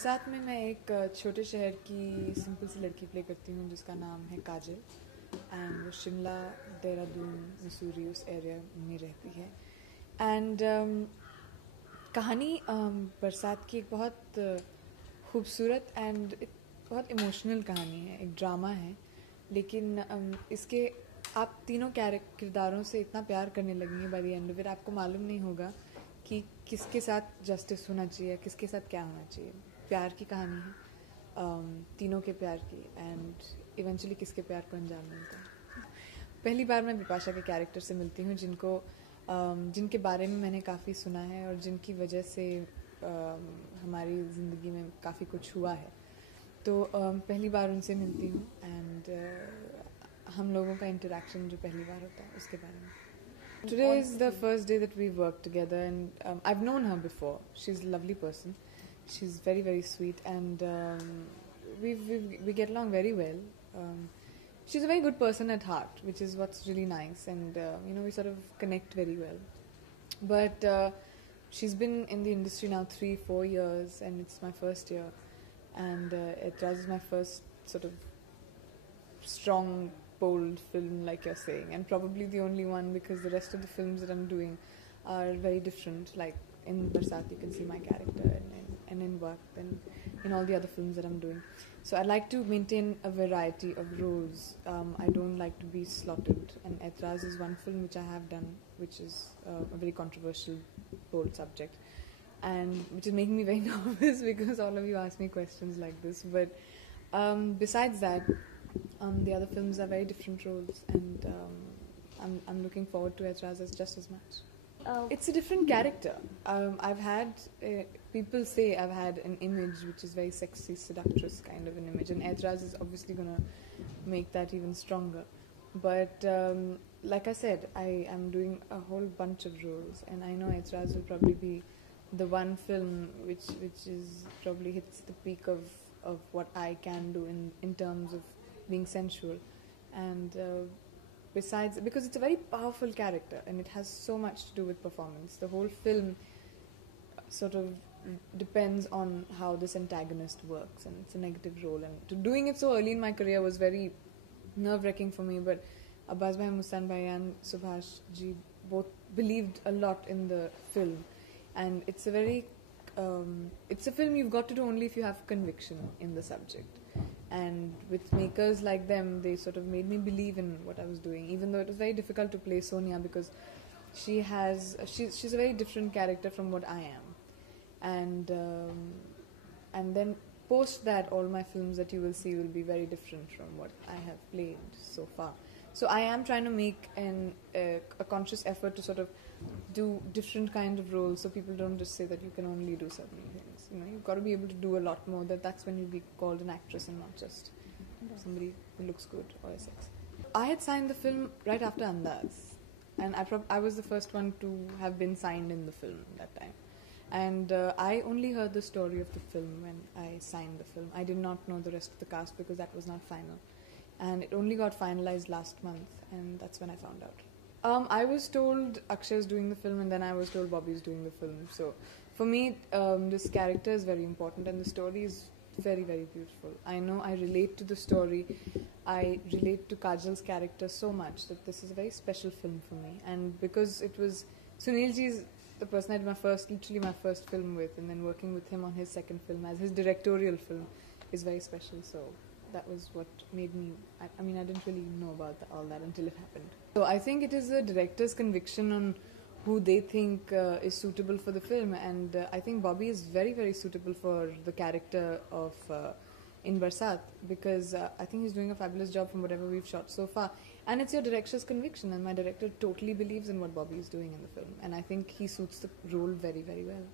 बरसात में मैं एक छोटे शहर की सिंपल सी लड़की प्ले करती हूँ जिसका नाम है काजल एंड वो शिमला, देहरादून, मसूरी उस एरिया में रहती है। एंड कहानी बरसात की एक बहुत खूबसूरत एंड बहुत इमोशनल कहानी है, एक ड्रामा है। लेकिन इसके आप तीनों किरदारों से इतना प्यार करने लगेंगे by the end of it, आपको मालूम नहीं होगा कि किसके साथ जस्टिस होना चाहिए, किसके साथ क्या होना चाहिए। प्यार की कहानी है, तीनों के प्यार की, एंड इवेंचुअली किसके प्यार को अंजाम मिलता है। पहली बार मैं बिपाशा के कैरेक्टर से मिलती हूँ जिनके बारे में मैंने काफ़ी सुना है और जिनकी वजह से हमारी ज़िंदगी में काफ़ी कुछ हुआ है। तो पहली बार उनसे मिलती हूँ एंड हम लोगों का इंटरेक्शन जो पहली बार होता है उसके बारे में। Today is the first day that we've worked together, and I've known her before. She's a lovely person. She's very, very sweet, and we get along very well. She's a very good person at heart, which is what's really nice, and we sort of connect very well. But she's been in the industry now 3-4 years, and it's my first year, and it was my first sort of strong, bold film, like you're saying, and probably the only one because the rest of the films that I'm doing are very different. Like in Barsaat, you can see my character, and in work, and in all the other films that I'm doing. So I like to maintain a variety of roles. I don't like to be slotted, and Etraz is one film which I have done, which is a very controversial, bold subject, and which is making me very nervous because all of you ask me questions like this. But besides that, the other films are very different roles, and I'm looking forward to Etraz just as much. It's a different character. I've had people say I've had an image which is very sexy, seductress kind of an image, and Etraz is obviously going to make that even stronger. But like I said, I am doing a whole bunch of roles, and I know Etraz will probably be the one film which is probably hits the peak of what I can do in terms of being sensual. And besides, because it's a very powerful character and it has so much to do with performance, the whole film sort of depends on how this antagonist works, and it's a negative role, and doing it so early in my career was very nerve-wracking for me. But Abbas bhai, Mustan bhai and Subhash ji both believed a lot in the film, and it's a very it's a film you've got to do only if you have conviction in the subject. And with makers like them, they sort of made me believe in what I was doing, even though it was very difficult to play Sonia because she's a very different character from what I am. And then post that, all my films that you will see will be very different from what I have played so far. So I am trying to make a conscious effort to sort of do different kind of roles, so people don't just say that you can only do certain things. You've got to be able to do a lot more. That's when you'll be called an actress and not just somebody who looks good or is sexy. I had signed the film right after Andaz, and I was the first one to have been signed in the film that time. And I only heard the story of the film when I signed the film. I did not know the rest of the cast because that was not final. And it only got finalized last month, and that's when I found out. I was told Akshay is doing the film, and then I was told Bobby is doing the film. So for me, this character is very important, and the story is very, very beautiful. I know I relate to the story. I relate to Kajal's character so much that this is a very special film for me. And because it was Sunil ji is the person I did literally my first film with, and then working with him on his second film as his directorial film is very special. So that was what made me, I mean, I didn't really know about all that until it happened. So I think it is the director's conviction on who they think is suitable for the film, and I think Bobby is very, very suitable for the character of in Barsaat, because I think he's doing a fabulous job from whatever we've shot so far. And it's your director's conviction, and my director totally believes in what Bobby is doing in the film, and I think he suits the role very, very well.